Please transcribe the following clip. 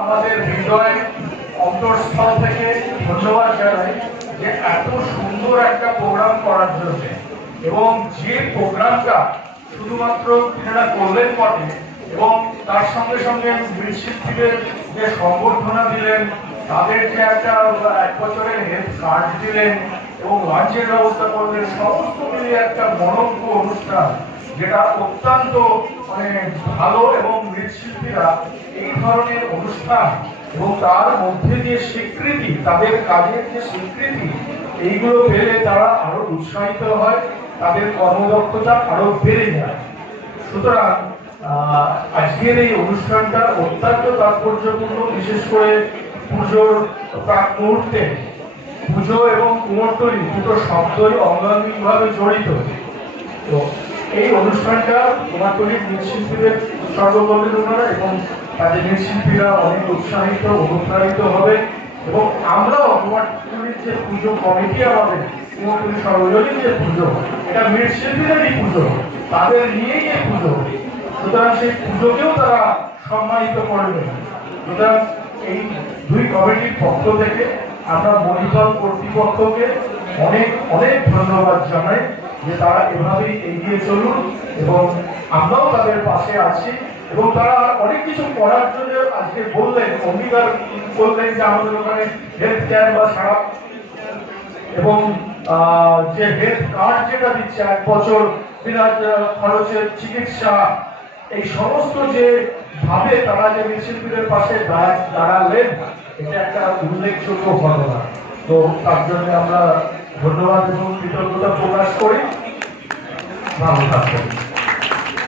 আমাদের হৃদয় অন্তঃস্থল থেকে ধন্যবাদ জানাই যে এত সুন্দর একটা প্রোগ্রাম করার জন্য, এবং যে প্রোগ্রামটা শুধুমাত্র এনারা করলেন বটে, এবং তার সঙ্গে সঙ্গে মৃৎশিল্পীদের যে সংবর্ধনা দিলেন, তাদের যে একটা 1 বছরের হেলথ কার্ড দিলেন এবং লাঞ্চের ব্যবস্থা করলেন, সমস্ত মিলিয়ে একটা মনোজ্ঞ অনুষ্ঠান, যেটা অত্যন্ত ভালো। এবং মৃৎশিল্পীরা এই ধরনের অনুষ্ঠান এবং তার মধ্যে যে স্বীকৃতি, তাদের কাজের যে স্বীকৃতি, এইগুলো পেলে তারা আরো উৎসাহিত হয়, তাদের কর্মদক্ষতা আরো বেড়ে যায়। সুতরাং আজকের এই অনুষ্ঠানটা অত্যন্ত তাৎপর্যপূর্ণ, বিশেষ করে পুজোর প্রাক মুহূর্তে। পুজো এবং কুমোরটুলি দুটো শব্দই অঙ্গাঙ্গিকভাবে জড়িত। তো এই অনুষ্ঠানটা কুমারটুলির মৃৎশিল্পীদের উৎসর্গ করবেন ওনারা, এবং তাদের মৃৎশিল্পীরা অনেক উৎসাহিত অনুপ্রাণিত হবে। এবং আমরাও কুমারটুলির যে পুজো কমিটি, আমাদের কুমারটুলি সর্বজনীন যে পুজো, এটা মৃৎশিল্পীদেরই পুজো, তাদের নিয়েই এই পুজো। সুতরাং সেই পুজোকেও তারা সম্মানিত করবেন। সুতরাং এই দুই কমিটির পক্ষ থেকে আমরা মণিপাল কর্তৃপক্ষকে অনেক অনেক ধন্যবাদ জানাই যে তারা এভাবেই এগিয়ে চলুন, এবং আমরাও তাদের পাশে আছি। এবং তারা অনেক কিছু করার জন্য আজকে বললেন, অঙ্গীকার করলেন যে আমাদের ওখানে হেলথ কেয়ার বা সারা, এবং যে হেলথ কার্ড যেটা দিচ্ছে 1 বছর বিনা খরচের চিকিৎসা, এই সমস্ত যে ভাবে তারা যে মৃৎশিল্পীদের পাশে দাঁড়ালেন, এটা একটা উল্লেখযোগ্য ঘটনা। তো তার জন্য আমরা ধন্যবাদ এবং কৃতজ্ঞতা প্রকাশ করি। ভালো থাকবেন।